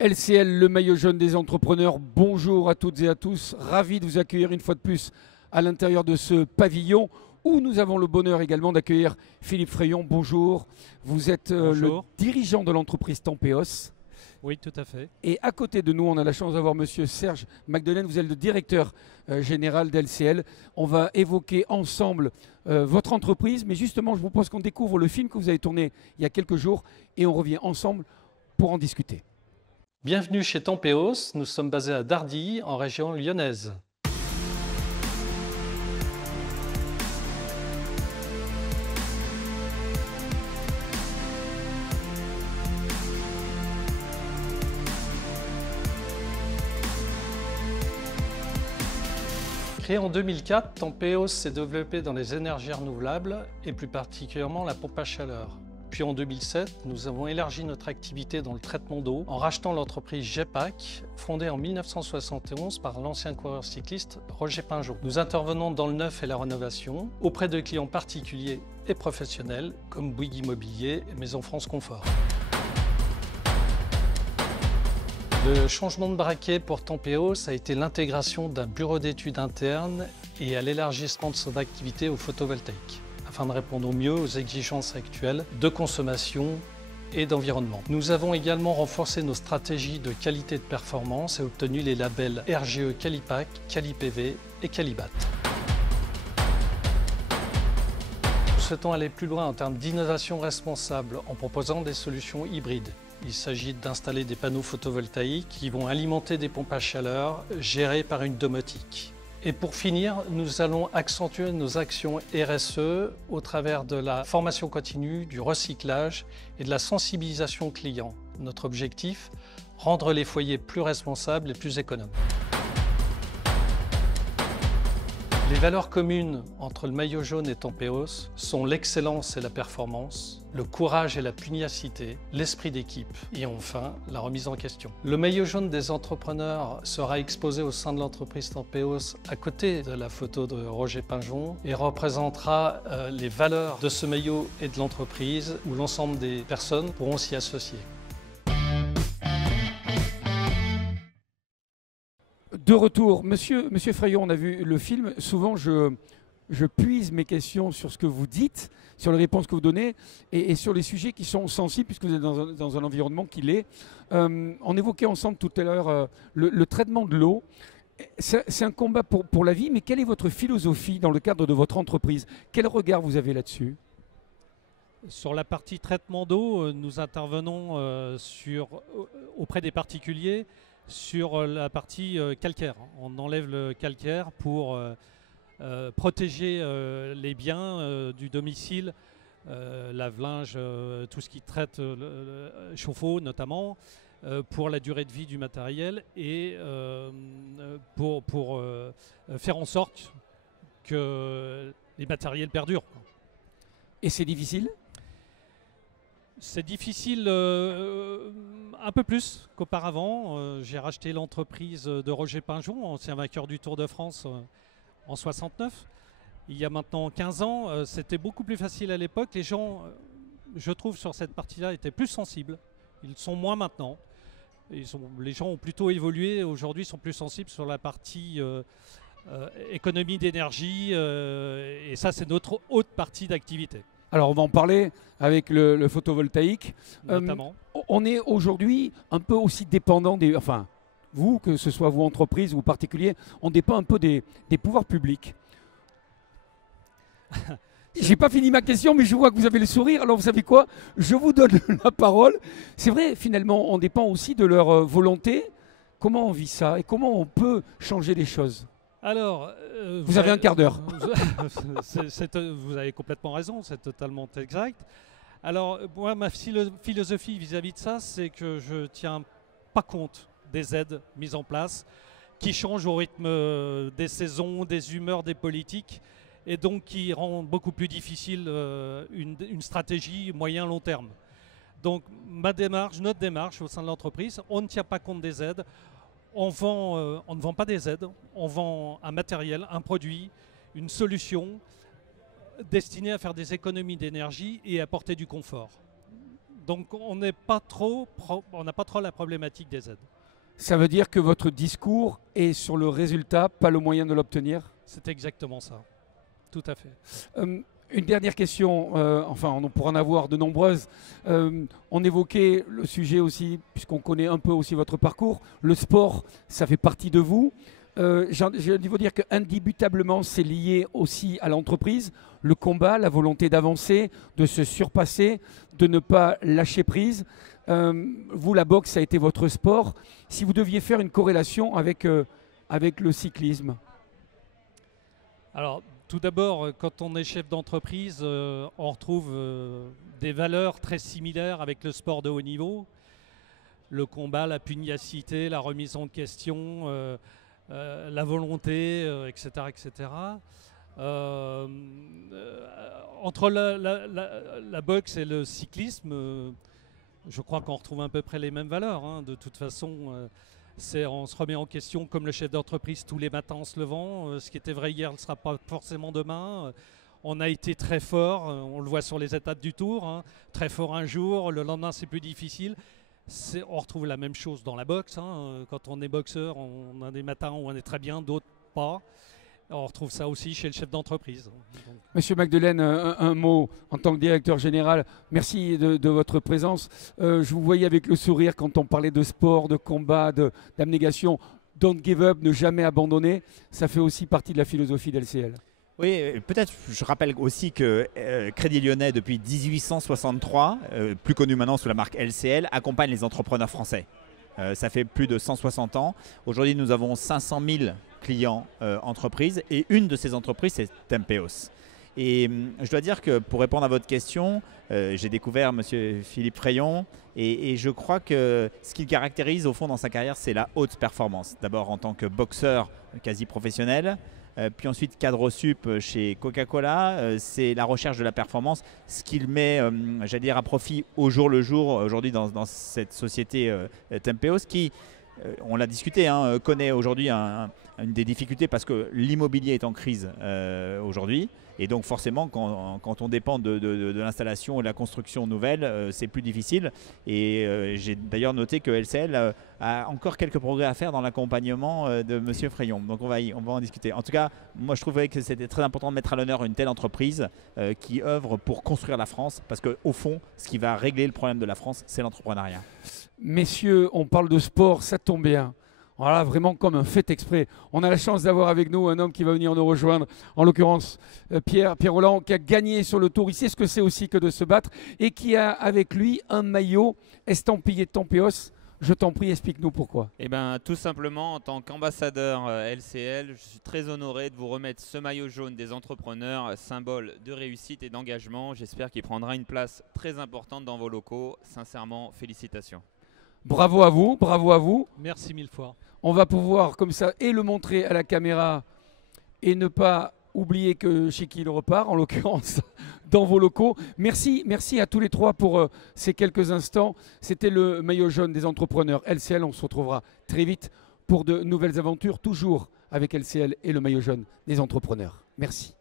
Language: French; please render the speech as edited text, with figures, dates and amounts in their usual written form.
LCL, le maillot jaune des entrepreneurs, bonjour à toutes et à tous. Ravi de vous accueillir une fois de plus à l'intérieur de ce pavillon où nous avons le bonheur également d'accueillir Philippe Frayon. Bonjour, vous êtes le Bonjour. dirigeant de l'entreprise Tempéos. Oui, tout à fait. Et à côté de nous, on a la chance d'avoir monsieur Serge Magdelaine, vous êtes le directeur général d'LCL. On va évoquer ensemble votre entreprise, mais justement, je vous propose qu'on découvre le film que vous avez tourné il y a quelques jours et on revient ensemble pour en discuter. Bienvenue chez Tempéos, nous sommes basés à Dardilly, en région lyonnaise. Créé en 2004, Tempéos s'est développé dans les énergies renouvelables et plus particulièrement la pompe à chaleur. Puis en 2007, nous avons élargi notre activité dans le traitement d'eau en rachetant l'entreprise GEPAC, fondée en 1971 par l'ancien coureur cycliste Roger Pingeon. Nous intervenons dans le neuf et la rénovation auprès de clients particuliers et professionnels comme Bouygues Immobilier et Maison France Confort. Le changement de braquet pour Tempéos a été l'intégration d'un bureau d'études interne et à l'élargissement de son activité au photovoltaïque, afin de répondre au mieux aux exigences actuelles de consommation et d'environnement. Nous avons également renforcé nos stratégies de qualité de performance et obtenu les labels RGE Qualipac, QualiPV et Qualibat. Nous souhaitons aller plus loin en termes d'innovation responsable en proposant des solutions hybrides. Il s'agit d'installer des panneaux photovoltaïques qui vont alimenter des pompes à chaleur gérées par une domotique. Et pour finir, nous allons accentuer nos actions RSE au travers de la formation continue, du recyclage et de la sensibilisation client. Notre objectif, rendre les foyers plus responsables et plus économes. Les valeurs communes entre le maillot jaune et Tempéos sont l'excellence et la performance, le courage et la pugnacité, l'esprit d'équipe et enfin la remise en question. Le maillot jaune des entrepreneurs sera exposé au sein de l'entreprise Tempéos à côté de la photo de Roger Pingeon et représentera les valeurs de ce maillot et de l'entreprise où l'ensemble des personnes pourront s'y associer. De retour, monsieur Frayon, on a vu le film. Souvent, je puise mes questions sur ce que vous dites, sur les réponses que vous donnez et sur les sujets qui sont sensibles puisque vous êtes dans un environnement qui l'est. On évoquait ensemble tout à l'heure le traitement de l'eau. C'est un combat pour la vie, mais quelle est votre philosophie dans le cadre de votre entreprise? Quel regard vous avez là-dessus? Sur la partie traitement d'eau, nous intervenons auprès des particuliers sur la partie calcaire. On enlève le calcaire pour protéger les biens du domicile, lave-linge, tout ce qui traite le chauffe-eau notamment, pour la durée de vie du matériel et pour faire en sorte que les matériels perdurent. Et c'est difficile? C'est difficile un peu plus qu'auparavant. J'ai racheté l'entreprise de Roger Pingeon, ancien vainqueur du Tour de France en 69. Il y a maintenant 15 ans, c'était beaucoup plus facile à l'époque. Les gens, je trouve, sur cette partie-là, étaient plus sensibles. Ils sont moins maintenant. Les gens ont plutôt évolué. Aujourd'hui, ils sont plus sensibles sur la partie économie d'énergie. Et ça, c'est notre haute partie d'activité. Alors on va en parler avec le photovoltaïque. Notamment. On est aujourd'hui un peu aussi dépendant enfin vous, que ce soit vous entreprise ou particulier, on dépend un peu des pouvoirs publics. J'ai pas fini ma question, mais je vois que vous avez le sourire. Alors vous savez quoi? Je vous donne la parole. C'est vrai, finalement, on dépend aussi de leur volonté. Comment on vit ça et comment on peut changer les choses? Alors, vous avez un quart d'heure. Vous avez complètement raison, c'est totalement exact. Alors, moi, ma philosophie vis-à-vis de ça, c'est que je ne tiens pas compte des aides mises en place qui changent au rythme des saisons, des humeurs, des politiques et donc qui rend beaucoup plus difficile une stratégie moyen-long terme. Donc, notre démarche au sein de l'entreprise, on ne tient pas compte des aides. On ne vend pas des aides, on vend un matériel, un produit, une solution destinée à faire des économies d'énergie et à apporter du confort. Donc on n'a pas trop la problématique des aides. Ça veut dire que votre discours est sur le résultat, pas le moyen de l'obtenir? C'est exactement ça. Tout à fait. Une dernière question, enfin on pourra en avoir de nombreuses. On évoquait le sujet aussi, puisqu'on connaît un peu aussi votre parcours. Le sport, ça fait partie de vous. Je veux dire qu'indubitablement, c'est lié aussi à l'entreprise, le combat, la volonté d'avancer, de se surpasser, de ne pas lâcher prise. Vous, la boxe, ça a été votre sport. Si vous deviez faire une corrélation avec le cyclisme. Alors, tout d'abord, quand on est chef d'entreprise, on retrouve des valeurs très similaires avec le sport de haut niveau. Le combat, la pugnacité, la remise en question, la volonté, etc. etc. Entre la boxe et le cyclisme, je crois qu'on retrouve à peu près les mêmes valeurs. Hein. De toute façon, on se remet en question comme le chef d'entreprise tous les matins en se levant. Ce qui était vrai hier ne sera pas forcément demain. On a été très fort, on le voit sur les étapes du Tour, hein. Très fort un jour, le lendemain c'est plus difficile. On retrouve la même chose dans la boxe. Hein. Quand on est boxeur, on a des matins où on est très bien, d'autres pas. On retrouve ça aussi chez le chef d'entreprise. Monsieur Magdelaine, un mot en tant que directeur général. Merci de votre présence. Je vous voyais avec le sourire quand on parlait de sport, de combat, d'abnégation. Don't give up, ne jamais abandonner. Ça fait aussi partie de la philosophie d'LCL. Oui, peut-être je rappelle aussi que Crédit Lyonnais, depuis 1863, plus connu maintenant sous la marque LCL, accompagne les entrepreneurs français. Ça fait plus de 160 ans. Aujourd'hui, nous avons 500 000 clients entreprises et une de ces entreprises, c'est Tempeos. Et je dois dire que pour répondre à votre question, j'ai découvert Monsieur Philippe Frayon et je crois que ce qu'il caractérise au fond dans sa carrière, c'est la haute performance. D'abord en tant que boxeur quasi professionnel, puis ensuite cadre sup chez Coca-Cola, c'est la recherche de la performance, ce qu'il met, j'allais dire, à profit au jour le jour aujourd'hui dans cette société Tempeos qui, on l'a discuté, hein, connaît aujourd'hui une des difficultés parce que l'immobilier est en crise aujourd'hui. Et donc forcément, quand on dépend de l'installation et de la construction nouvelle, c'est plus difficile. Et j'ai d'ailleurs noté que LCL a encore quelques progrès à faire dans l'accompagnement de M. Frayon. Donc on va en discuter. En tout cas, moi je trouvais que c'était très important de mettre à l'honneur une telle entreprise qui œuvre pour construire la France. Parce qu'au fond, ce qui va régler le problème de la France, c'est l'entrepreneuriat. Messieurs, on parle de sport, ça tombe bien. Voilà, vraiment comme un fait exprès. On a la chance d'avoir avec nous un homme qui va venir nous rejoindre, en l'occurrence Pierre Rolland, qui a gagné sur le Tour. Il sait ce que c'est aussi que de se battre et qui a avec lui un maillot estampillé de Tempeos. Je t'en prie, explique-nous pourquoi. Eh bien, tout simplement, en tant qu'ambassadeur LCL, je suis très honoré de vous remettre ce maillot jaune des entrepreneurs, symbole de réussite et d'engagement. J'espère qu'il prendra une place très importante dans vos locaux. Sincèrement, félicitations. Bravo à vous, bravo à vous. Merci mille fois. On va pouvoir comme ça et le montrer à la caméra et ne pas oublier que chez qui il repart, en l'occurrence dans vos locaux. Merci à tous les trois pour ces quelques instants. C'était le maillot jaune des entrepreneurs LCL. On se retrouvera très vite pour de nouvelles aventures, toujours avec LCL et le maillot jaune des entrepreneurs. Merci.